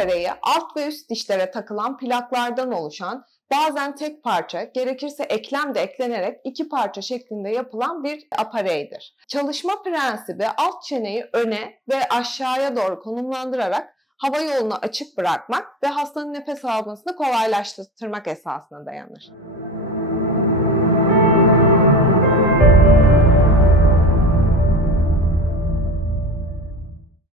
apareyi alt ve üst dişlere takılan plaklardan oluşan, bazen tek parça, gerekirse eklem de eklenerek 2 parça şeklinde yapılan bir apareydir. Çalışma prensibi alt çeneyi öne ve aşağıya doğru konumlandırarak hava yolunu açık bırakmak ve hastanın nefes almasını kolaylaştırmak esasına dayanır.